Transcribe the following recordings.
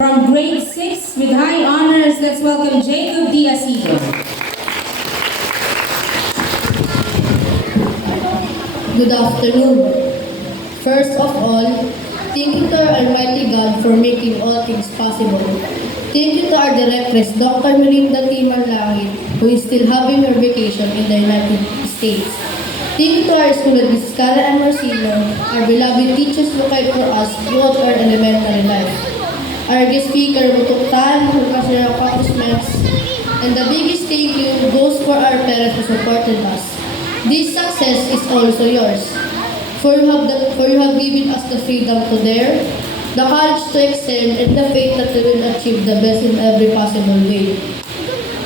From grade 6 with high honors, let's welcome Jacob Diasillo. Good afternoon. First of all, thank you to our Almighty God for making all things possible. Thank you to our directress, Dr. Melinda T. Marlangit, who is still having her vacation in the United States. Thank you to our student, Mrs. Cara and Marcelo, our beloved teachers who guide for us throughout our elementary life. Our guest speaker, Mutuk Tan, who has their accomplishments. And the biggest thank you goes for our parents who supported us. This success is also yours. For you have given us the freedom to dare, the courage to excel, and the faith that we will achieve the best in every possible way.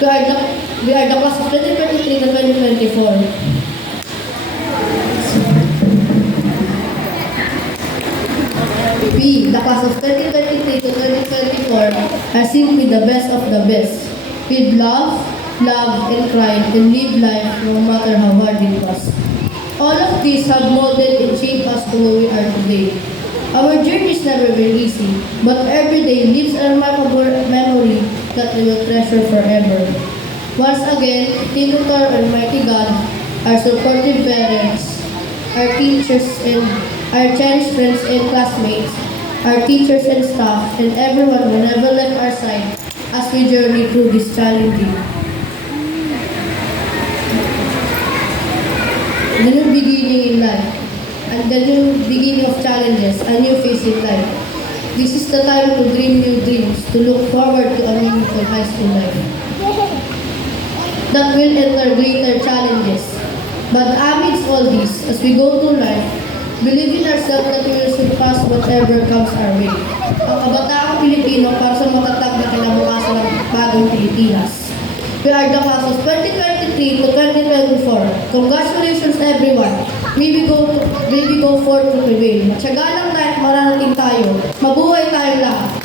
We are the class of 2023 to 2024. We, the class of 2023 to 2024, are simply the best of the best. With love, and pride, and live life no matter how hard it was. All of these have molded and shaped us to who we are today. Our journey has never been easy, but every day leaves a remarkable memory that we will treasure forever. Once again, thank you to our Almighty God, our supportive parents, our teachers and our cherished friends and classmates, our teachers and staff, and everyone who never left our side as we journey through this challenging. The new beginning in life, and the new beginning of challenges, a new phase in life. This is the time to dream new dreams, to look forward to a meaningful high school life that will enter greater challenges. But amidst all this, as we go through life, believe in ourselves that we will surpass whatever comes our way. Ang kabataang Pilipino para sa matatag na kinabukasan ng bagong Pilipinas. We are the class of 2023 to 2024. Congratulations everyone. May we go forth to prevail. Matyaga lang tayo at mararating tayo. Mabuhay tayong lahat.